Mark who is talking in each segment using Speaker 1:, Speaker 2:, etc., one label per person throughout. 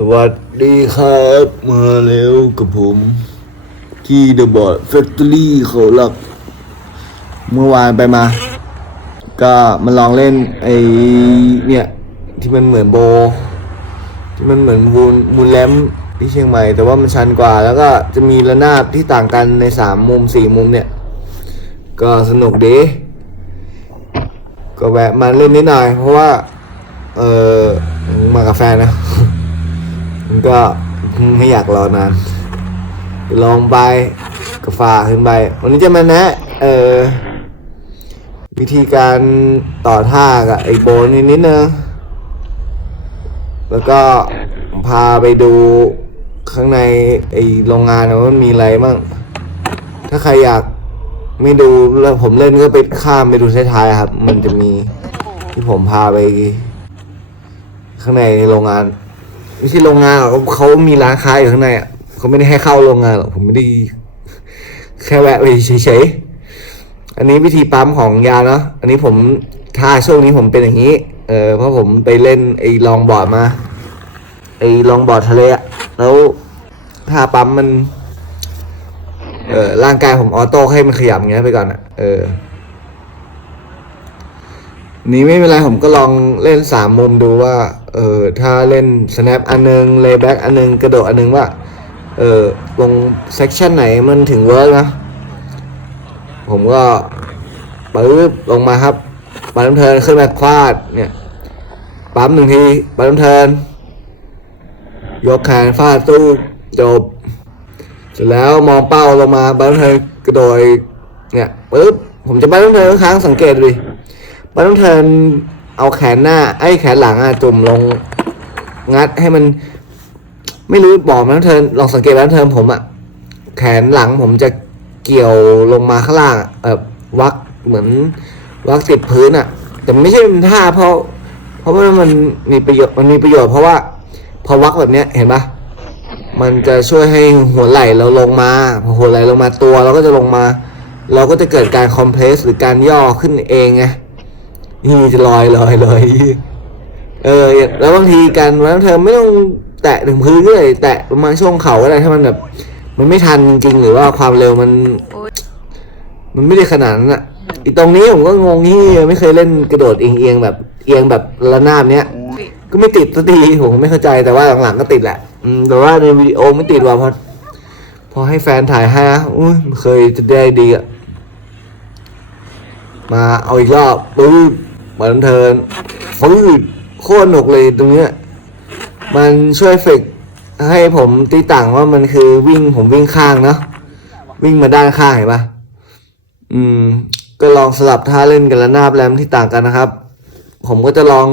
Speaker 1: สวัสดีครับมาแล้วกับผม ที่ The Board Factory เขาหลัก เมื่อวานไปมา ก็มาลองเล่นไอเนี่ย ที่มันเหมือนโบ ที่มันเหมือนมูลมูลแลมที่เชียงใหม่ แต่ว่ามันชันกว่า แล้วก็จะมีระนาบที่ต่างกันในสามมุมสี่มุมเนี่ย ก็สนุกดีก็แวะมาเล่นนิดหน่อยเพราะว่า เออมากับแฟนนะ ก็ไม่อยากรอนาน ลองไปก็ฝ่าขึ้นไป วันนี้จะมาแนะ เออวิธีการต่อท่ากับไอ้โบนนิดนิดนึงแล้วก็พาไปดูข้างในไอ้โรงงานว่ามันมีอะไรบ้าง ถ้าใครอยากไม่ดูแล้วผมเล่นก็ไปข้ามไปดูท้ายๆครับ มันจะมีที่ผมพาไป ข้างในโรงงาน ไม่ใช่โรงงานหรอกเขามีร้านค้าอยู่ข้างในอะเขาไม่ได้ให้เข้าโรงงานหรอกผมไม่ได้แค่แวะไปเฉยๆอันนี้วิธีปั๊มของยาเนาะอันนี้ผมถ้าช่วงนี้ผมเป็นอย่างนี้ เออเพราะผมไปเล่นไอ้ลองบอร์ดมา ไอ้ลองบอร์ดทะเลอะแล้วถ้าปั๊มมัน เออร่างกายผมออโต้ให้มันขยับอย่างเงี้ยไปก่อนอะเออ นี้ไม่เป็นไรผมก็ลองเล่นสามมุมดูว่า เออถ้าเล่น snap อันนึง layback อันนึง กระโดดอันนึงว่า เออลง section ไหนมันถึงเวิร์กนะ ผมก็ปึ๊บลงมาครับปั๊มเทิร์นขึ้นมาควาดเนี่ยปั๊มหนึ่งทีปั๊มเทิร์นยกแขนฟาดตู้จบเสร็จแล้วมองเป้าลงมาปั๊มเทิร์นกระโดดเนี่ยปึ๊บผมจะปั๊มเทิร์นทุกครั้งสังเกตดูดิ มันต้องเทิร์นเอาแขนหน้า ไอ้แขนหลังอะจุ่มลงงัดให้มัน ไม่รู้บอกมันต้องเทิร์นลองสังเกตแล้วเทิร์นผมอะแขนหลังผมจะเกี่ยวลงมาข้างล่างเออวักเหมือนวักติดพื้นอะแต่ไม่ใช่เป็นท่าเพราะ เพราะว่ามันมีประโยชน์มันมีประโยชน์เพราะว่า พอวักแบบเนี้ยเห็นปะมันจะช่วยให้หัวไหล่เราลงมาพอหัวไหล่ลงมาตัวเราก็จะลงมา เราก็จะเกิดการคอมเพรสหรือการย่อขึ้นเองไง นี่จะลอยลอยลอยเออ แล้วบางทีการวันเธอไม่ต้องแตะถึงพื้นก็เลยแตะประมาณช่วงเข่าก็ได้ถ้ามันแบบ มันไม่ทันจริงหรือว่าความเร็วมัน มันไม่ได้ขนาดนั้นอะอีตรงนี้ผมก็งงที่ไม่เคยเล่นกระโดดเอียงๆแบบเอียงแบบระนาบเนี้ยก็ไม่ติดสักทีผมไม่เข้าใจแต่ว่าหลังๆก็ติดแหละอืมแต่ว่าในวิดีโอไม่ติดว่ะพราะพอให้แฟนถ่ายให้นะอุ้ยเคยจะได้ดีอะมาเอาอีกรอบปื๊บ บันเทินฟืดโคตรหนุกเลยตรงเนี้ย มันช่วยฝึกให้ผมตีต่างว่ามันคือวิ่งผมวิ่งข้างเนาะวิ่งมาด้านข้างเห็นปะอืม ก็ลองสลับท่าเล่นกันละนาบแรมที่ต่างกันนะครับ ผมก็จะลอง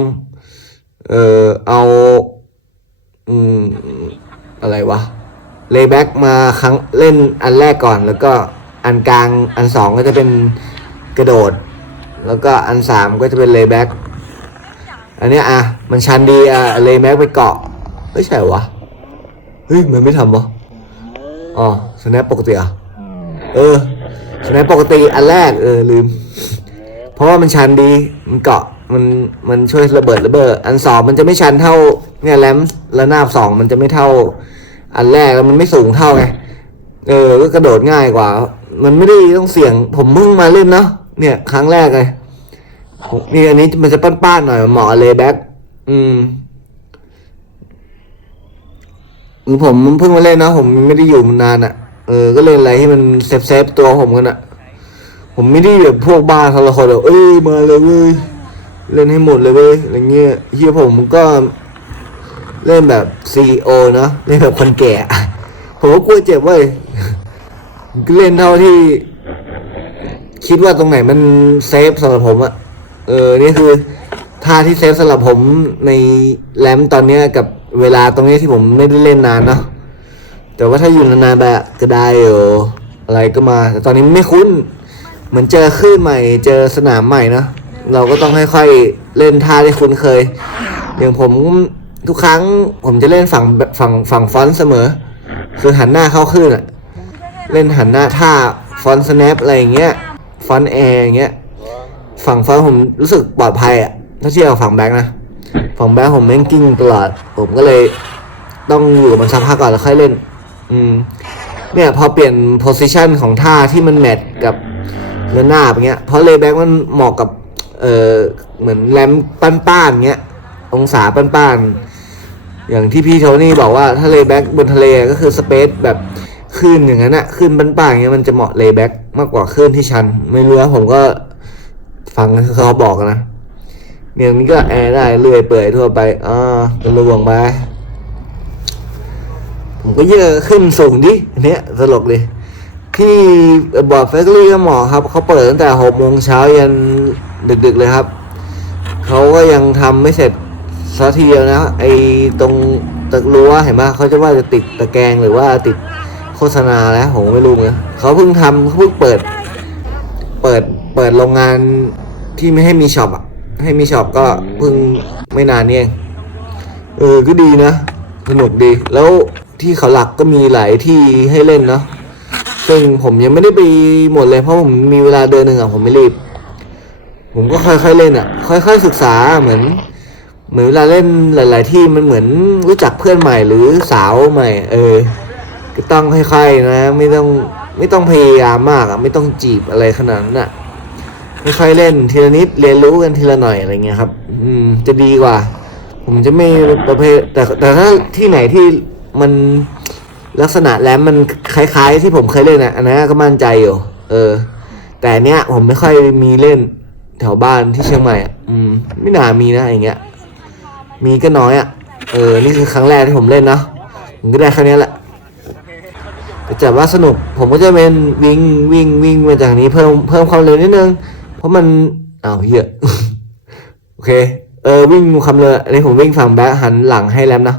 Speaker 1: เอ่อเอา อืม อะไรวะเลย์แบ็กมาครั้งเล่นอันแรกก่อน แล้วก็อันกลางอันสองก็จะเป็นกระโดด แล้วก็อันสามก็จะเป็นเลย์แบ็กอันนี้อะ มันชันดีอะเลย์แบ็กไปเกาะไม่ใช่วะเฮ้ยมันไม่ทำวะอ๋อสแนปปกติอะเออสแนปปกติอันแรกเออลืม เพราะว่ามันชันดีมันเกาะมันมันช่วยระเบิดระเบิด อันสองมันจะไม่ชันเท่าเนี่ยแรมระนาบสองมันจะไม่เท่า อันแรกแล้วมันไม่สูงเท่าไงเออก็กระโดดง่ายกว่า มันไม่ได้ต้องเสี่ยง ผมเพิ่งมาเล่นเนาะ เนี่ย ครั้งแรกเลยนี่อันนี้มันจะป้านๆหน่อยเหมาะเลยแบ็คอืมหรือผมเพิ่งมาเล่นนะผมไม่ได้อยู่มานานอะ่ะ เออ ก็เล่นอะไรที่มันเซฟเซฟๆตัวผมกันอะ่ะ ผมไม่ได้แบบพวกบ้าทรหดแบบเอ้ยมาเลยเว้ยเล่นให้หมดเลยเว้ยอะไรเงี้ยเฮียผมก็เล่นแบบซีโอเนาะเล่นแบบคนแก่ ผมก็กลัวเจ็บเว้ยเล่นเท่าที่ คิดว่าตรงไหนมันเซฟสำหรับผมอะเออนี่คือท่าที่เซฟสำหรับผมในแรมตอนเนี้ยกับเวลาตรงนี้ที่ผมไม่ได้เล่นนานเนาะแต่ว่าถ้าอยู่นานๆแบบก็ได้อยู่อะไรก็มา แต่ตอนนี้ไม่คุ้น เหมือนเจอคลื่นใหม่ เจอสนามใหม่เนาะเราก็ต้องค่อยๆเล่นท่าที่คุ้นเคย อย่างผมทุกครั้งผมจะเล่นฝั่งฝั่งฝั่งฟอนต์เสมอ คือหันหน้าเข้าคลื่นอะเล่นหันหน้าท่าฟอนต์สแนปอะไรอย่างเงี้ย ฟอนต์แอร์อย่างเงี้ย ฝั่งฟอนต์ผมรู้สึกปลอดภัยอะถ้าเทียบกับฝั่งแบ็กนะ ฝั่งแบ็กผมแม่งกิ้งตลอด ผมก็เลยต้องอยู่กับมันสักพักก่อนแล้วค่อยเล่น อืม เนี่ยพอเปลี่ยนโพสิชันของท่าที่มันแมทกับเรือหน้าอย่างเงี้ย เพราะเลแบ็กมันเหมาะกับ เออเหมือนแรมป้านๆเงี้ย องศาป้านๆอย่างที่พี่โทนี่บอกว่าถ้าเลแบ็กบนทะเลก็คือสเปซแบบคลื่นอย่างนั้นอะคลื่นป้านๆอย่างเงี้ยมันจะเหมาะเลแบ็ก มากกว่าคลื่นที่ชัน ไม่รู้นะผมก็ฟังเขาบอกนะเนี่ยนี่ก็แอร์ได้เลื่อยเปื่อยทั่วไปอ่าก็ระวงไปผมก็เยอะขึ้นสูงดิอันเนี้ยตลกดิที่บอร์ดแฟคทอรี่ก็หมาะครับ เขาเปิดตั้งแต่หกโมงเช้ายันดึกๆเลยครับ เขาก็ยังทำไม่เสร็จสักทีเดียวนะ ไอตรงตึกรั้วเห็นไหมเขาจะว่าจะติดตะแกรงหรือว่าติดโฆษณาแล้วผมไม่รู้เนะ เขาเพิ่งทำเขาเพิ่งเปิด เปิดเปิดโรงงานที่ไม่ให้มีช็อปอะ ให้มีช็อปก็เพิ่งไม่นานนี่เองเออก็ดีนะสนุกดีแล้วที่เขาหลักก็มีหลายที่ให้เล่นเนาะซึ่งผมยังไม่ได้ไปหมดเลยเพราะผมมีเวลาเดือนหนึ่งอะผมไม่รีบ ผมก็ค่อยๆเล่นอะ ค่อยๆศึกษาเหมือน เหมือนเวลาเล่นหลาย ๆ ที่มันเหมือนรู้จักเพื่อนใหม่หรือสาวใหม่ เออ ก็ต้องค่อยๆนะ ไม่ต้อง ไม่ต้องพยายามมากอะไม่ต้องจีบอะไรขนาดนั้นอะค่อยๆเล่นทีละนิดเรียนรู้กันทีละหน่อยอะไรเงี้ยครับ อืม จะดีกว่า ผมจะไม่ประเภทแต่แต่ถ้าที่ไหนที่มันลักษณะแรมมันคล้าย ๆ ที่ผมเคยเล่นอะอันนั้นก็มั่นใจอยู่เออ แต่เนี้ยผมไม่ค่อยมีเล่นแถวบ้านที่เชียงใหม่อะอืม ไม่น่ามีนะอย่างเงี้ย มีก็น้อยอะ เออ นี่คือครั้งแรกที่ผมเล่นเนาะผมก็ได้แค่นี้แหละ แต่จัดว่าสนุกผมก็จะเป็นวิ่งวิ่งวิ่งมาจากนี้เพิ่มเพิ่มความเร็วนิดนึง เพราะมันอ้าวเหี้ยโอเค เออวิ่งคำเลยอันนี้ผมวิ่งฝั่งแบ็คหันหลังให้แรมนะ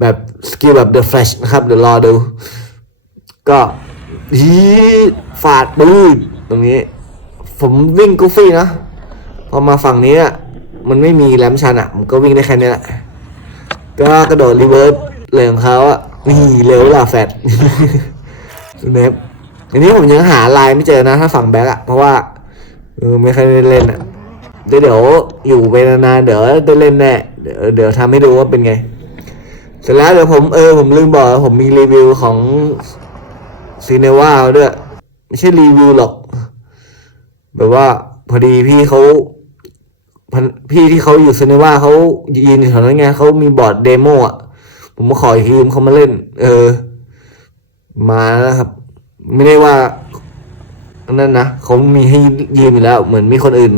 Speaker 1: แบบสกิลแบบ The Flash นะครับเดี๋ยวรอดู ก็ยีฟาดปืดตรงนี้ ผมวิ่งกูฟี่นะ พอมาฝั่งนี้อะมันไม่มีแรมชันอะผมก็วิ่งได้แค่นี้แหละก็กระโดดรีเวิร์สเลยของเขาอะ นี่เร็วล่ะแฟดเนฟอันนี้ผมยังหาลายไม่เจอนะ ถ้าฝั่งแบ็คอะเพราะว่าเออไม่ค่อยได้เล่นอะเดี๋ยวเดี๋ยวอยู่ไปนานๆเดี๋ยวได้เล่นแน่เดี๋ยวเดี๋ยวทำให้ดูว่าเป็นไง เสร็จแล้วเดี๋ยวผมเออผมลืมบอกผมมีรีวิวของซีเนว่าด้วย ไม่ใช่รีวิวหรอก แบบว่าพอดีพี่เขาพี่ที่เขาอยู่ซีเนว่าเขายืนอยู่แถวนั้นไงเขามีบอร์ดเดโมอะ ผมมาขอยืมเขามาเล่น เออ มาแล้วครับ ไม่ได้ว่านั่นนะเขามีให้ยืมอยู่แล้ว เหมือนมีคนอื่น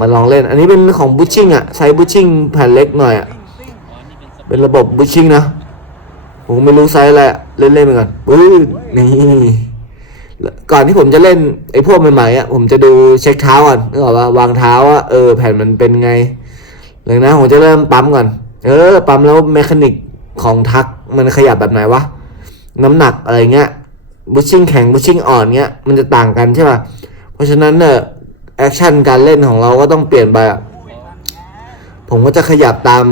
Speaker 1: มาลองเล่น อันนี้เป็นของบูชิ่งอะใช้บูชิ่งแผ่นเล็กหน่อยอะเป็นระบบบูชิ่งนะผมไม่รู้ไซส์อะไรอะเล่นเล่นไปก่อนปื้ดนี่ก่อนที่ผมจะเล่นไอ้พวกใหม่ๆอะผมจะดูเช็คเท้าก่อนนึกออกป่าวางเท้าว่าเออแผ่นมันเป็นไงหลังนั้นผมจะเริ่มปั๊มก่อน เออ ปั๊มแล้วเมคานิก ของทักมันขยับแบบไหนวะ น้ำหนักอะไรเงี้ยบูชิ่งแข็งบูชิ่งอ่อนเงี้ยมันจะต่างกันใช่ป่ะเพราะฉะนั้นเนี่ยแอคชั่นการเล่นของเราก็ต้องเปลี่ยนไปผมก็จะขยับตาม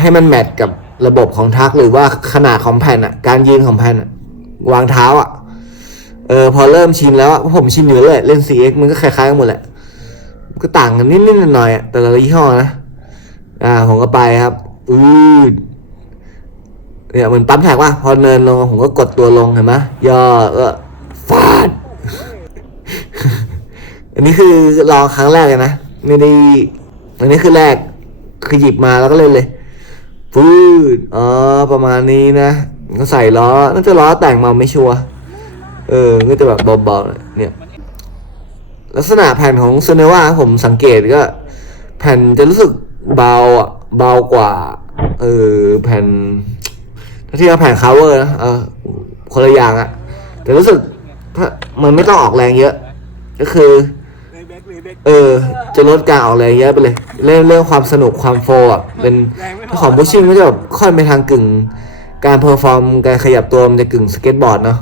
Speaker 1: ให้มันแมทกับระบบของทักหรือว่าขนาดของแผ่นอะการยืนของแผ่นอะวางเท้าอะเออพอเริ่มชินแล้วอะผมชินอยู่แล้วแหละเล่น CX มันก็คล้ายๆกันหมดแหละก็ต่างกันนิดๆหน่อยๆแต่ละยี่ห้อนะอ่าผมก็ไปครับอืด เนี่ยเหมือนปั๊มแท็กว่าพอเนินลงผมก็กดตัวลงเห็นไหมย่อก็ฟาด อันนี้คือลองครั้งแรกเลยนะไม่ได้อันนี้คือแรกคือหยิบมาแล้วก็เล่นเลยฟืดอ๋อประมาณนี้นะก็ใส่ล้อน่าจะล้อแต่งมาไม่ชัวร์เออก็จะแบบเบาๆเนี่ย ลักษณะแผ่นของเซเนว่าผมสังเกตก็ แผ่นจะรู้สึกเบาอะเบากว่า เออแผ่น ถ้าทียบกับแผ่นคาเวอร์นะเออคนละอย่างอะแต่รู้สึกถ้ามันไม่ต้องออกแรงเยอะ ก็คือ เออ จะลดการออกแรงเยอะไปเลย เรื่องเรื่องความสนุกความโฟล์อะเป็นของบูชิ่งก็จะแบบค่อยไปทางกึ่ง การเพอร์ฟอร์มการขยับตัวมันจะกึ่งสเก็ตบอร์ดเนาะ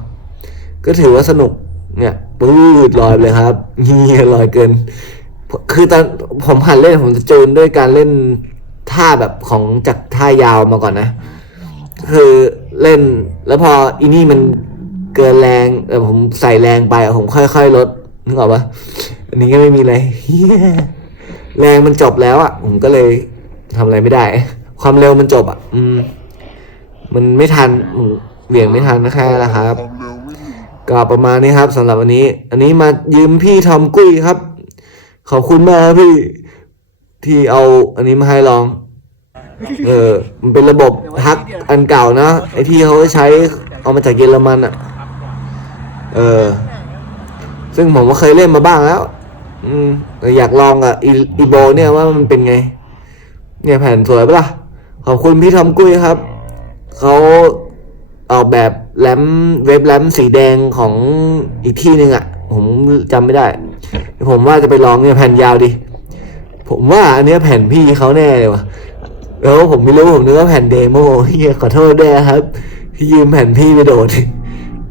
Speaker 1: ก็ถือว่าสนุกเนี่ยปื้ดลอยเลยครับเฮียลอยเกิน คือตอนผมหันเล่นผมจะจูนด้วยการเล่นท่าแบบของจากท่ายาวมาก่อนนะ คือเล่น แล้วพออีนี่มันเกินแรงเออผมใส่แรงไปอะผมค่อยๆลดนึกออกปะอันนี้ก็ไม่มีอะไรเลยแรงมันจบแล้วอะ ผมก็เลยทำอะไรไม่ได้ ความเร็วมันจบอะ อืม มันไม่ทันเหวี่ยงไม่ทันนะแค่นั้นแหละครับ ก็ประมาณนี้ครับสำหรับวันนี้ อันนี้มายืมพี่ทอมกุ้ยครับ ขอบคุณมากครับพี่ที่เอาอันนี้มาให้ลอง เออ มันเป็นระบบฮักอันเก่านะไอที่เขาใช้เอามาจากเยอรมันอะ เออ ซึ่งผมก็เคยเล่นมาบ้างแล้ว อืมอยากลองอะอีโบเนี่ยว่ามันเป็นไง เนี่ยแผ่นสวยปะล่ะ ขอบคุณพี่ทอมกุ้ยครับ เขาออกแบบแรมเว็บแรมสีแดงของอีกที่หนึ่งอะ ผมจำไม่ได้ ผมว่าจะไปลองเนี่ยแผ่นยาวดิ ผมว่าอันเนี้ยแผ่นพี่เขาแน่เลยว่ะ แล้วผมไม่รู้ผมนึกว่าแผ่นเดโมเฮียขอโทษด้วยครับที่ยืมแผ่นพี่ไปโดด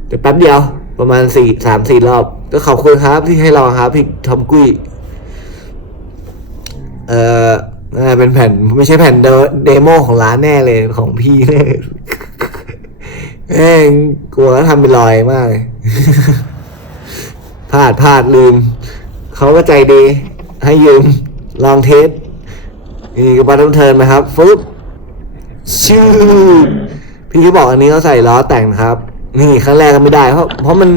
Speaker 1: แต่แป๊บเดียวประมาณสี่สามสี่รอบ ก็ขอบคุณครับที่ให้ลองครับพี่ทอมกุ้ยเอ่อเป็นแผ่นไม่ใช่แผ่นเดโมของร้านแน่เลยของพี่แน่แม่งกลัวแล้วทำเป็นรอยมากเลยพลาดพลาดลืม เขาก็ใจดี ให้ยืม ลองเทส นี่ก็บัตเทิร์นไหมครับฟึบชื่อพี่ก็บอกอันนี้เขาใส่ล้อแต่งนะครับ นี่ครั้งแรกก็ไม่ได้เพราะเพราะมัน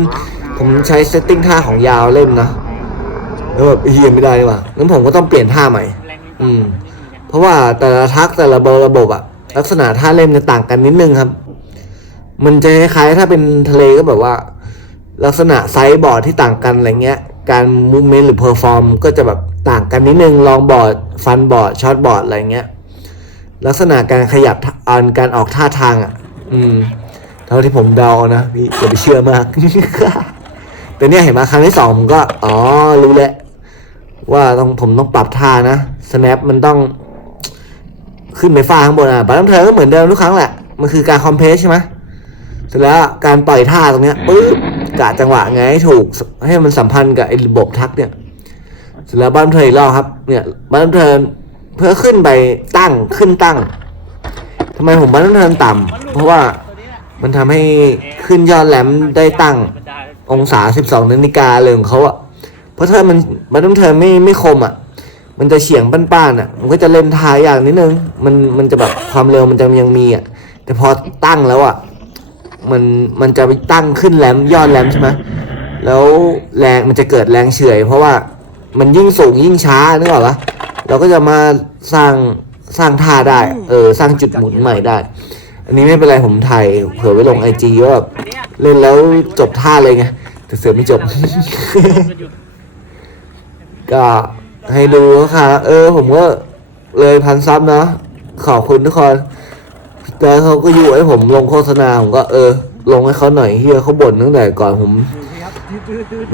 Speaker 1: ผมใช้เซตติ้งท่าของยาวเล่นนะแล้วแบบเฮียไม่ได้ดีกว่างั้นผมก็ต้องเปลี่ยนท่าใหม่ อืม เพราะว่าแต่ละทักแต่ละเบอร์ระบบอะลักษณะท่าเล่นจะต่างกันนิดนึงครับ มันจะคล้ายๆถ้าเป็นทะเลก็แบบว่า ลักษณะไซส์บอร์ดที่ต่างกันอะไรเงี้ย การมูฟเมนต์หรือเพอร์ฟอร์มก็จะแบบ ต่างกันนิดนึงลองบอร์ดฟันบอร์ดช็อตบอร์ดอะไรเงี้ยลักษณะการขยับอันการออกท่าทางอะ อืมเท่าที่ผมเดานะพี่อย่าไปเชื่อมาก แต่เนี่ยเห็นมาครั้งที่สองผมก็ อ๋อ รู้แล้วว่าต้องผมต้องปรับท่านะ snap มันต้อง ขึ้นไปฟ้าข้างบนอะบัตรเธอก็เหมือนเดิมทุกครั้งแหละ มันคือการคอมเพรสใช่ไหมเสร็จแล้วการปล่อยท่าตรงเนี้ยปึ๊บกะจังหวะไงให้ถูกให้มันสัมพันธ์กับไอ้ระบบทักเนี่ย สร็จแล้วบ้านเทยรอบครับ เนี่ยบ้านเทยเพื่อขึ้นไปตั้งขึ้นตั้งทำไมผมบ้านเทยต่ำเพราะว่ามันทำให้ขึ้นยอดแหลมได้ตั้งองศา 12นาฬิกาเลยของเขาอะเพราะถ้ามันบ้านเทยไม่ไม่คมอะมันจะเฉียงป้านๆอะมันก็จะเล่นทายอย่างนิดนึง มันมันจะแบบความเร็วมันจะยังมีอะแต่พอตั้งแล้วอะมันมันจะไปตั้งขึ้นแรมยอดแรมใช่ไหมแล้วแรงมันจะเกิดแรงเฉื่อยเพราะว่า มันยิ่งสูงยิ่งช้านึกออกปะเราก็จะมาสร้างสร้างท่าได้ เออสร้างจุดหมุนใหม่ได้ อันนี้ไม่เป็นไรผมถ่ายเผื่อไว้ลงไอจีว่าแบบเล่นแล้วจบท่าเลยไงแต่เสือไม่จบ ก็ให้ดูค่ะ เออ ผมก็เลยพันซับเนาะขอบคุณทุกคนแต่เขาก็ยุให้ผมลงโฆษณาผมก็เออ ลงให้เขาหน่อยเฮียเขาบ่นตั้งแต่ก่อนผม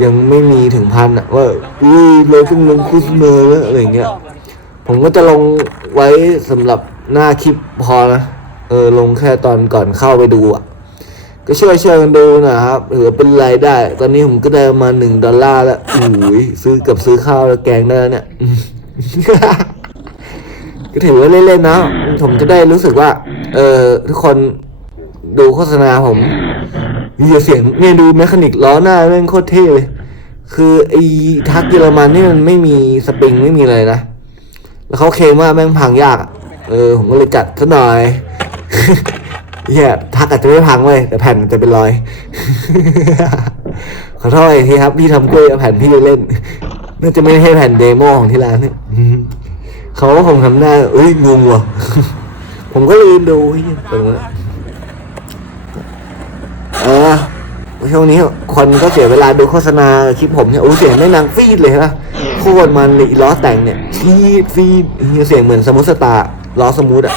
Speaker 1: ยังไม่มีถึงพันอะว่าอุ้ยเลยเพิ่งลงโฆษณาแล้วอะไรเงี้ยผมก็จะลงไว้สำหรับหน้าคลิปพอนะเออลงแค่ตอนก่อนเข้าไปดูอะก็ช่วยช่วยกันดูนะครับถือเป็นรายได้ ตอนนี้ผมก็ได้มาหนึ่งดอลลาร์แล้วอุ้ยซื้อกับซื้อข้าวแล้วแกงได้แล้วเนี่ยก็ถือว่าเล่นๆนะ ผมจะได้รู้สึกว่า เออทุกคน ดูโฆษณาผมมีเสียงเนี่ยดูแมคานิกล้อหน้าแม่งโคตรเท่เลย คือไอ้ทักเยอรมันนี่มันไม่มีสปริงไม่มีอะไรนะ แล้วเขาเคลมว่าแม่งพังยากอะเออ ผมก็เลยจัดซะหน่อยเฮียทักอาจจะไม่พังเว้ยแต่แผ่นมันจะเป็นรอย ขอโทษอีกทีครับพี่ทำกล้วยเอาแผ่นพี่ไปเล่นน่าจะไม่ให้แผ่นเดโมของที่ร้านเนี่ยอืมเขาก็คงทำหน้าเอ้ยงงว่ะผมก็ลืมดูเฮ้ยตรงนั้นเออ ช่วงนี้คนก็เสียเวลาดูโฆษณาคลิปผมเนี่ยโอ้เสียงไม่นางฟีดเลยนะโคตรมันเลยล้อแต่งเนี่ยฟีดฟีดเฮียเสียงเหมือนสมูทสตาล้อสมูทอะ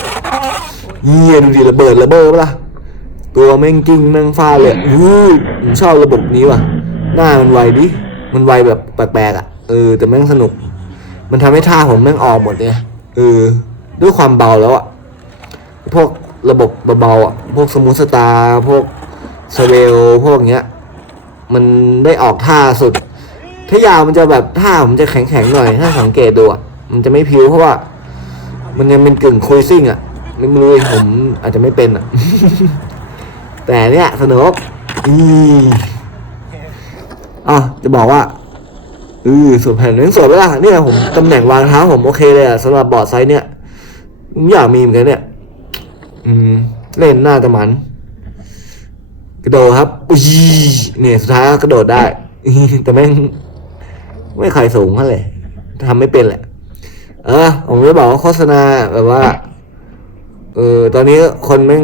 Speaker 1: เฮียดูดิระเบิดระเบ้อปะล่ะตัวแม่งกิ้งแม่งฟาเลยอู้ชอบระบบนี้ว่ะ หน้ามันไวดิ มันไวแบบแปลกๆอะเออแต่แม่งสนุก มันทำให้ท่าผมแม่งออกหมดเลยเออด้วยความเบาแล้วอะพวกระบบเบาๆอะพวกสมูทสตาร์พวก สเวลพวกเนี้ย มันได้ออกท่าสุด ถ้ายาวมันจะแบบท่าผมจะแข็งๆหน่อยถ้าสังเกตดูอะมันจะไม่พิ้วเพราะว่า มันยังเป็นกึ่งคุยซิ่งอะไม่รู้ผมอาจจะไม่เป็นอะ แต่เนี้ยสนุกอีอะจะบอกว่าเออส่วนแผ่นนั้นสวยไหมล่ะเนี่ยผมตำแหน่งวางเท้าผมโอเคเลยอะสำหรับบอร์ดไซส์เนี่ยอยากมีเหมือนกันเนี่ย อืม เล่นน่าจะมัน ระโดดครับอุ้ยเนี่ยสุดท้ายก็กระโดดได้ แต่แม่งไม่ใครสูงเท่าไหร่ทำไม่เป็นแหละ เออผมจะบอกว่าโฆษณาแบบว่า เออตอนนี้คนแม่ง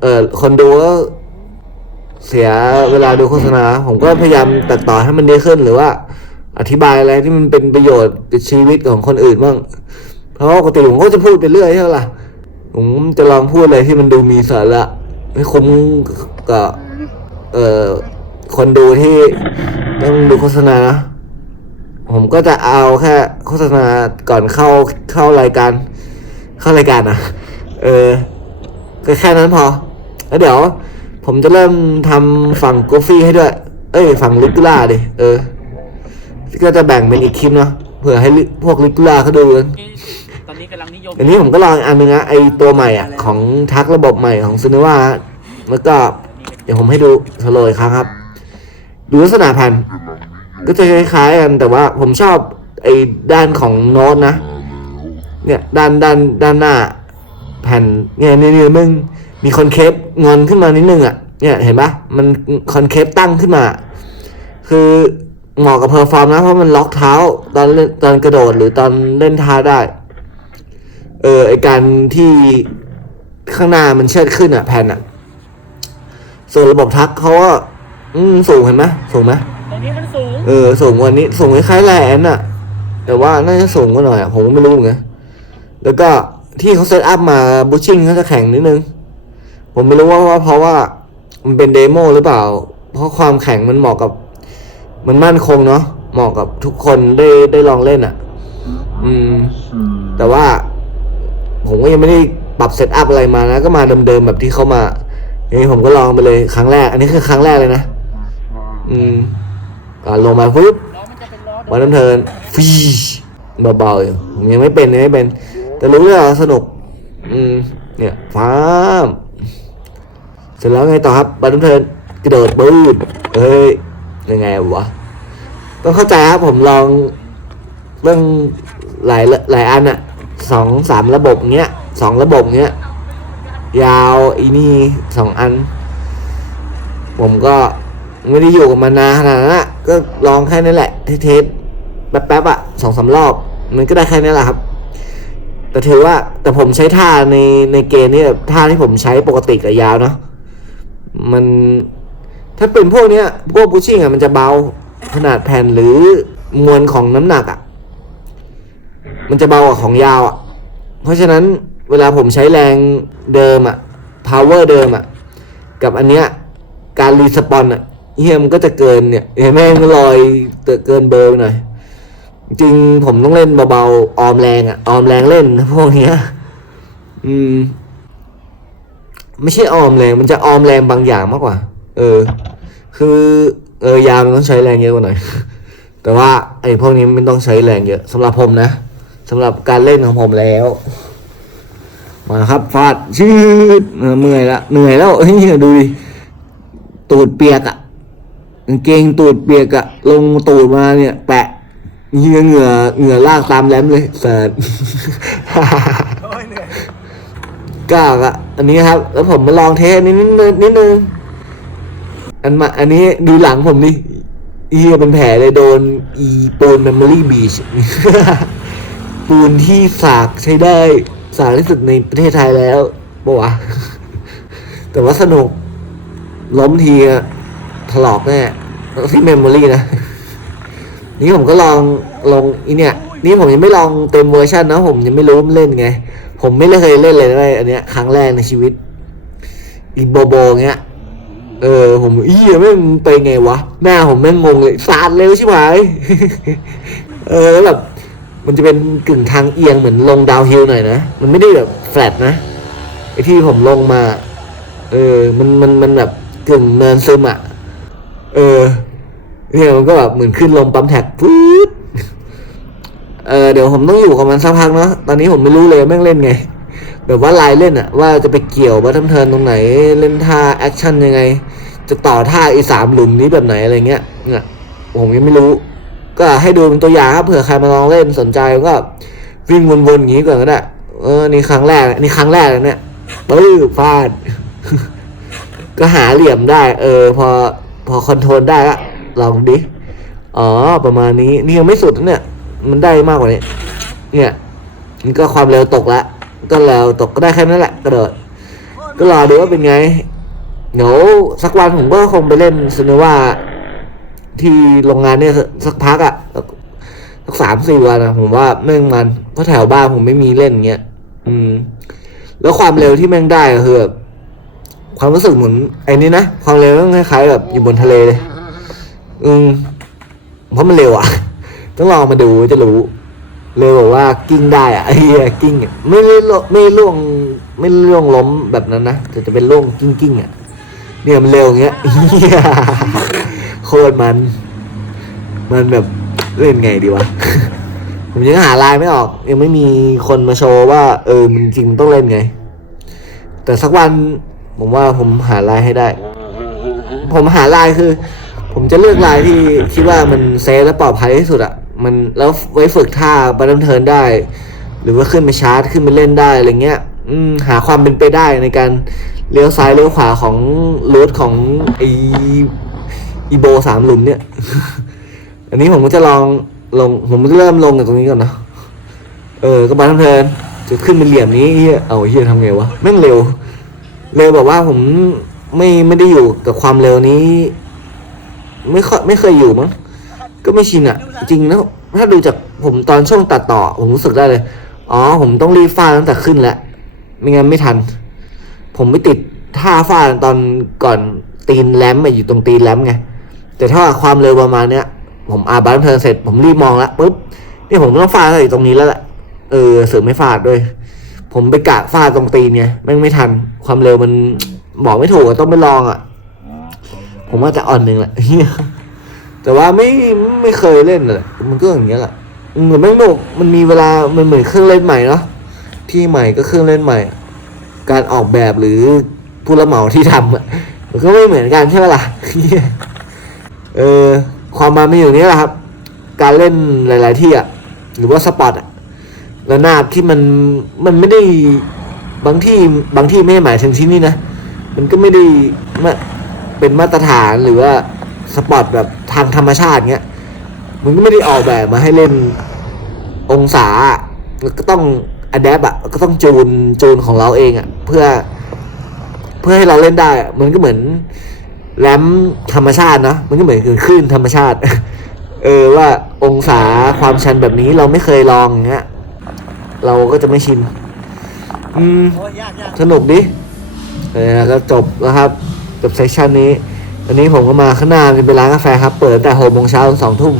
Speaker 1: เออคนดูก็เสียเวลาดูโฆษณา ผมก็พยายามตัดต่อให้มันดีขึ้นหรือว่า อธิบายอะไรที่มันเป็นประโยชน์กับชีวิตของคนอื่นบ้างเพราะปกติผมก็จะพูดไปเรื่อยใช่ไหมล่ะผมจะลองพูดอะไรที่มันดูมีสาระไม่คุ้มกับ เอ่อคนดูที่ต้องดูโฆษณานะผมก็จะเอาแค่โฆษณาก่อนเข้าเข้ารายการ เข้ารายการนะเออก็แค่นั้นพอ แล้วเดี๋ยว ผมจะเริ่มทำฝั่งโกฟี่ให้ด้วย เอ้ย ฝั่งลิกูล่าดิเออ ก็จะแบ่งเป็นอีกคลิปเนาะเผื่อให้ลิพวกลิกูล่าเขาดูกัน
Speaker 2: ตอนนี้กำลังนิยม
Speaker 1: อันนี้ผมก็ลองอีกอันนึงนะไอตัวใหม่อะ ของทักระบบใหม่ของซูนว่าแล้วก็ เดี๋ยวผมให้ดูสโลยครับครับดูลักษณะแผ่นก็จะคล้ายๆกันแต่ว่าผมชอบไอ้ด้านของโน้ตนะ เนี่ยด้านด้านด้านหน้า แผ่นเนี่ยนี่นี่มึงมีคอนเคปงอนขึ้นมานิดนึงอะเนี่ยเห็นปะมันคอนเคปตั้งขึ้นมา คือเหมาะกับเพอร์ฟอร์มนะ เพราะมันล็อกเท้าตอนเล่นตอนกระโดดหรือตอนเล่นท่าได้ เออไอการที่ข้างหน้ามันเชิดขึ้นอะแผ่นอะ ส่วนระบบทักเขาก็อืมสูงเห็นไหมสูงไหม
Speaker 2: ตอนนี้มันสูง
Speaker 1: เออสูงกว่านี้สูงคล้ายๆแลนอะแต่ว่าน่าจะสูงกว่าหน่อยอะผมก็ไม่รู้เหมือนกันแล้วก็ที่เขาเซตอัพมาบูชิ่งเขาจะแข็งนิดนึง ผมไม่รู้ว่าว่าเพราะว่ามันเป็นเดโมหรือเปล่า เพราะความแข็งมันเหมาะกับ มันมั่นคงเนาะเหมาะกับทุกคนได้ได้ลองเล่นอะ อืม แต่ว่า ผมก็ยังไม่ได้ปรับเซตอัพอะไรมานะ ก็มาเดิมๆแบบที่เขามา นี่ผมก็ลองไปเลยครั้งแรก อันนี้คือครั้งแรกเลยนะ อืมก่อนลงมาปุ๊บ
Speaker 2: ล้อมันนล้อ
Speaker 1: วันน้ำเทินฟีเบาๆอยู่ผมยังไม่เป็นยังไม่เป็น แต่รู้ว่าสนุก อืม เนี่ยฟ้ามเสร็จแล้วไงต่อครับวันน้ำเทินกระโดดบูดเฮ้ยยังไงวะต้องเข้าใจครับผมลองเรื่องหลายหลายอันอะสองสามระบบเงี้ยสองระบบเงี้ย ยาวอีนี่สองอัน ผมก็ไม่ได้อยู่กับมันนานขนาดนั้นะก็ลองแค่นี้แหละ เทสแป๊บๆอะสองสารอบ มันก็ได้แค่นี้แหละครับ แต่ถือว่าแต่ผมใช้ท่าในในเกมนี่แบบท่าที่ผมใช้ปกติกับยาวเนาะมันถ้าเป็นพวกเนี้ยพวกบูชิ่งอะมันจะเบาขนาดแผ่นหรือมวลของน้ำหนักอะ มันจะเบากว่าของยาวอะ เพราะฉะนั้นเวลาผมใช้แรง เดิมอะ power เดิมอะกับอันเนี้ยการรีสปอนอะเฮียมันก็จะเกินเนี่ยเห็นไหมมันลอยเกินเบอร์หน่อย จริงผมต้องเล่นเบาๆออมแรงอะออมแรงเล่นนะพวกเนี้ยอืม ไม่ใช่ออมแรง มันจะออมแรงบางอย่างมากกว่า เออ คือ เออยามันต้องใช้แรงเยอะกว่าหน่อย แต่ว่าไอ้พวกนี้ไม่ต้องใช้แรงเยอะสำหรับผมนะสำหรับการเล่นของผมแล้ว มาครับฟาดชืดเมื่อยละเหนื่อยแล้วเฮ้ยดูดิตูดเปียกอะเกงตูดเปียกอะลงตูดมาเนี่ย แปะเหงื่อเหงื่อเหงื่อลากตามแหลมเลยแสบกากอะอันนี้ครับ แล้วผมมาลองเทสนิดนิดนึงนิดนึงอันมาอันนี้ดูหลังผมดิเฮียเป็นแผลเลยโดนอีปูนเมมโมรี่บีชปูนที่สากใช้ได้ สาที่สุดในประเทศไทยแล้วปะวะ แต่ว่าสนุก ล้มทีอะถลอกแน่ที่เมมโมรี่นะ นี่ผมก็ลองลองอีเนี่ย นี่ผมยังไม่ลองเต็มเวอร์ชันนะผมยังไม่รู้มันเล่นไง ผมไม่เคยเล่นเลยนะอันเนี้ยครั้งแรกในชีวิต อีโบโบเงี้ย เออ ผมอีแม่งไปไงวะหน้าผมแม่งงงเลยสาดเร็วใช่ไหมเออแล้วแบบ มันจะเป็นกึ่งทางเอียงเหมือนลงดาวฮิลหน่อยนะ มันไม่ได้แบบแฟลตนะไอที่ผมลงมา เออ มันมันมันแบบกึ่งเนินซึมอะ เออ เนี่ยมันก็แบบเหมือนขึ้นลมปั๊มแท็กปุ๊บเออเดี๋ยวผมต้องอยู่กับมันสักพักเนาะ ตอนนี้ผมไม่รู้เลยแม่งเล่นไง แบบว่าลายเล่นอะว่าจะไปเกี่ยวบัตเทิลเทิร์นตรงไหน เล่นท่าแอคชั่นยังไง จะต่อท่าอีสามหลุมนี้แบบไหนอะไรเงี้ยเนี่ยผมยังไม่รู้ ก็ให้ดูเป็นตัวอย่างครับเผื่อใครมาลองเล่นสนใจก็วิ่งวนๆอย่างนี้ก่อนก็ได้เออนี่ครั้งแรกนี่ครั้งแรกเลยเนี่ยปื้อฟาด ก็หาเหลี่ยมได้ เออ พอพอคอนโทรลได้ละลองดิอ๋อ ประมาณนี้ นี่ยังไม่สุดนะเนี่ย มันได้มากกว่านี้ เนี่ยนี่ก็ความเร็วตกละ ก็แล้วตกก็ได้แค่นั้นแหละกระโดดก็รอดูว่าเป็นไงเดี๋ยวสักวันผมก็คงไปเล่นซนว่า ที่โรงงานเนี่ยสักพักอะ่ะสักสามสี่วันอะผมว่าแม่งมันเพราะแถวบ้านผมไม่มีเล่นเงี้ยอืม แล้วความเร็วที่แม่งได้ก็คือแบบความรู้สึกเหมือนไอ้นี่นะความเร็วมันคล้ายๆแบบอยู่บนทะเลเลย อืมเพราะมันเร็วอะต้องลองมาดูจะรู้เร็วแบบว่ากิ้งได้อะไอ้เหี้ยกิ้งไม่ได้ล่วงไม่ล่วง ไม่ล่วงล้มแบบนั้นนะแต่จะเป็นล่วงกิ้งกิ้งอะเนี่ยมันเร็วเงี้ยเหี้ย โคตรมัน มันแบบเล่นไงดีวะ ผมยังหาลายไม่ออก ยังไม่มีคนมาโชว์ว่า เออมันจริงมันต้องเล่นไง แต่สักวันผมว่าผมหาลายให้ได้ ผมหาลายคือ ผมจะเลือกลายที่คิดว่ามันเซฟและปลอดภัยที่สุดอะมันแล้วไว้ฝึกท่าบัตเทิร์นได้ หรือว่าขึ้นไปชาร์จขึ้นไปเล่นได้อะไรเงี้ย อืมหาความเป็นไปได้ในการเลี้ยวซ้ายเลี้ยวขวาของรถของไอ อีโบสามหลุมเนี่ย อันนี้ผมก็จะลองลง ผมจะเริ่มลงจากตรงนี้ก่อนนะ เออ ก็บัตเทินจะขึ้นเป็นเหลี่ยมนี้เฮียเอาเฮียทำไงวะแม่งเร็ว เร็วแบบว่าผมไม่ไม่ได้อยู่กับความเร็วนี้ ไม่ค่อยไม่เคยอยู่มั้ง ก็ไม่ชินอะจริงนะถ้าดูจากผมตอนช่วงตัดต่อ ผมรู้สึกได้เลย อ๋อ ผมต้องรีบฟาดตั้งแต่ขึ้นแล้วไม่งั้นไม่ทัน ผมไม่ติดท่าฟาดตอนก่อนตีนแรมมาอยู่ตรงตีนแรมไง แต่ถ้าความเร็วประมาณเนี้ย ผมอาบัตเทินเสร็จผมรีบมองแล้วปุ๊บนี่ผมต้องฟาดอยู่ตรงนี้แล้วแหละเออเสือไม่ฟาดด้วย ผมไปกะฟาดตรงตีนไงแม่งไม่ทัน ความเร็วมันบอกไม่ถูกต้องไปลองอะ ผมว่าจะอ่อนหนึ่งแหละแต่ว่าไม่ไม่เคยเล่นเลยมันก็อย่างเงี้ยแหละเหมือนแม่งโนกมันมีเวลามันเหมือนเครื่องเล่นใหม่เนาะที่ใหม่ก็เครื่องเล่นใหม่ การออกแบบหรือผู้รับเหมาที่ทำอะมันก็ไม่เหมือนกันใช่ไหมล่ะ เออความมันไม่อยู่นี้แหละครับ การเล่นหลาย ๆ ที่อะหรือว่าสปอร์ตอะระนาบที่มันมันไม่ได้บางที่บางที่ไม่หมายถึงที่นี่นะมันก็ไม่ได้มาเป็นมาตรฐานหรือว่าสปอร์ตแบบทางธรรมชาติเงี้ยมันก็ไม่ได้ออกแบบมาให้เล่นองศาก็ต้องอัดแอปอะก็ต้องจูนจูนของเราเองอะเพื่อ เพื่อให้เราเล่นได้ มันก็เหมือน แรมธรรมชาตินะมันก็เหมือนคือคลื่นธรรมชาติ เออว่าองศาความชันแบบนี้เราไม่เคยลองเงี้ย เราก็จะไม่ชิน อืม สนุกดิเออก็จบแล้วครับจบเซสชันนี้อันนี้ผมก็มาข้างหน้าเป็นร้านกาแฟครับ เปิดแต่หกโมงเช้าถึงสองทุ่ม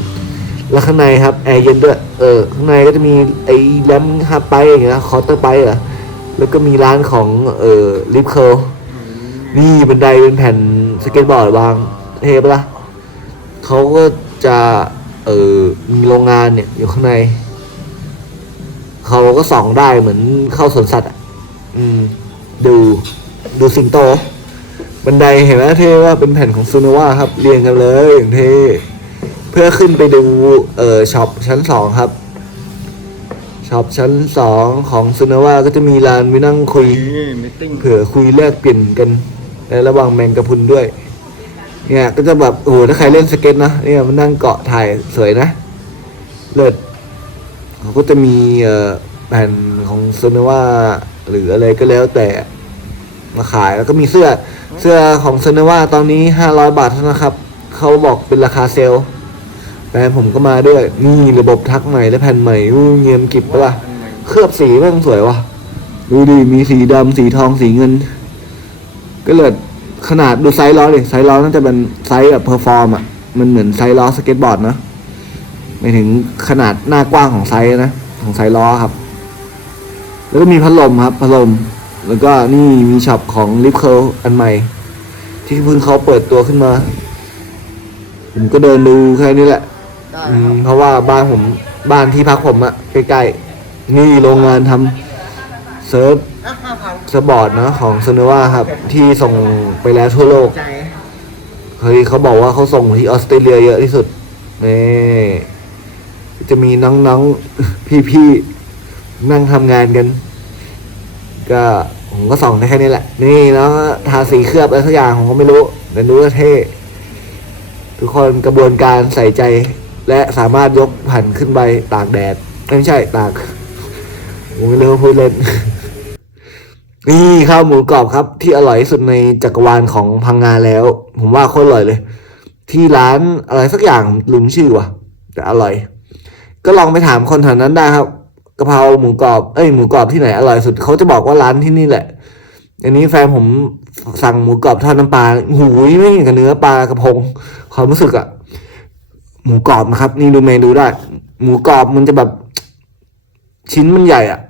Speaker 1: แล้วข้างในครับแอร์เย็นด้วย เออข้างในก็จะมีไอ้แรมฮับไปอย่างเงี้ยคอร์เตอร์ไปเหรอแล้วก็มีร้านของเอ่อลิฟเคิลนี่บันไดเป็นแผ่น สเก็ตบอร์ดวางเทปะละ่ะเขาก็จะเออมีโรงงานเนี่ยอยู่ข้างใน เขาก็ส่องได้เหมือนเข้าสวนสัตว์อะอืม ดู ดูสิงโต บันไดเห็นไหมเท่ว่าเป็นแผ่นของซูโนวาครับ เรียงกันเลยอย่างเท่เพื่อขึ้นไปดูเอ่อช็อปชั้นสองครับช็อปชั้นสองของซูโนวาก็จะมีลานไว้นั่งคุย
Speaker 3: นี่มิทติ้ง
Speaker 1: เผื่อคุยแลกเปลี่ยนกัน ในระว่างแมงกะพุนด้วย เนี่ยก็จะแบบโอ้โหถ้าใครเล่นสเก็ตนะเนี่ยมันนั่งเกาะถ่ายสวยนะ เลิศเขาก็จะมีแผ่นของซูนว่าหรืออะไรก็แล้วแต่มาขายแล้วก็มีเสื้อเสื้อของซูนว่าตอนนี้ห้าร้อยบาทเท่านั้นครับเขาบอกเป็นราคาเซลแฟนผมก็มาด้วย นี่ระบบทักใหม่และแผ่นใหม่อู้เงียมกิบปะล่ะเคลือบสีแม่งสวยว่ะดูดิมีสีดำสีทองสีเงิน ก็เลยขนาดดูไซส์ล้อดิไซส์ล้อน่าจะเป็นไซส์แบบเพอร์ฟอร์มอะมันเหมือนไซส์ล้อสเก็ตบอร์ดเนอะไม่ถึงขนาดหน้ากว้างของไซส์นะของไซส์ล้อครับ แล้วก็มีพัดลมครับพัดลม แล้วก็นี่มีช็อปของลิฟเคิลอันใหม่ ที่เพิ่งเขาเปิดตัวขึ้นมา ผมก็เดินดูแค่นี้แหละ
Speaker 3: ได้
Speaker 1: อื
Speaker 3: ค
Speaker 1: ม
Speaker 3: รับ
Speaker 1: เพราะว่าบ้านผมบ้านที่พักผมอะใกล้ๆนี่โรงงานทำ เซิร์ฟ
Speaker 3: อะห้าพัน
Speaker 1: เซบอร์ดนะของซนว่าครับ ที่ส่งไปแล้วทั่วโลกเฮ้ยเขาบอกว่าเขาส่งที่ออสเตรเลียเยอะที่สุดนี่จะมีน้องๆพี่ๆนั่งทำงานกัน ก็ผมก็ส่องได้แค่นี้แหละ นี่แล้วทาสีเคลือบอะไรสักอย่างผมก็ไม่รู้ แต่รู้ว่าเท่ทุกคนกระบวนการใส่ใจ และสามารถยกผันขึ้นไปตากแดด ไม่ใช่ตากผมไม่รู้ว่าพูดเล่น นี่ข้าวหมูกรอบครับ ที่อร่อยที่สุดในจักรวาลของพังงาแล้ว ผมว่าโคตรอร่อยเลย ที่ร้านอะไรสักอย่างลืมชื่อว่ะ แต่อร่อย ก็ลองไปถามคนแถวนั้นได้ครับกะเพราหมูกรอบเอ้ยหมูกรอบที่ไหนอร่อยสุดเขาจะบอกว่าร้านที่นี่แหละ อันนี้แฟนผมสั่งหมูกรอบทอดน้ำปลาหูยไม่เหมือนกับเนื้อปลากระพงความรู้สึกอะหมูกรอบนะครับ นี่ดูเมนูได้ หมูกรอบมันจะแบบ ชิ้นมันใหญ่อะ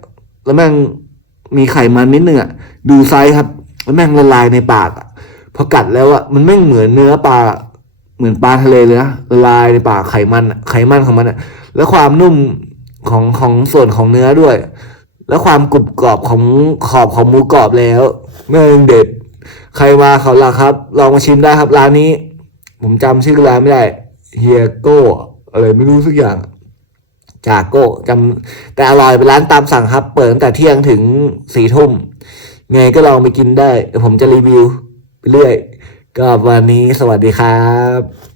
Speaker 1: แล้วแม่ง มีไขมันนิดนึงอะดูไซส์ครับแล้วแม่งละลายในปากอะพอกัดแล้วอะมันไม่งเหมือนเนื้อปลาเหมือนปลาทะเลเลยนะละลายในปากไขมันไขมันของมันอะแล้วความนุ่มของของส่วนของเนื้อด้วย แล้วความกรุบกรอบของขอบของหมูกรอบแล้วแม่งเด็ด ใครมาเขาล่ะครับ ลองมาชิมได้ครับร้านนี้ ผมจำชื่อร้านไม่ได้เฮียโก้อะไรไม่รู้สักอย่าง จากโก้จำแต่อร่อยเป็นร้านตามสั่งครับ เปิดตั้งแต่เที่ยงถึงสี่ทุ่มไงก็ลองไปกินได้ ผมจะรีวิวเรื่อย ก็วันนี้สวัสดีครับ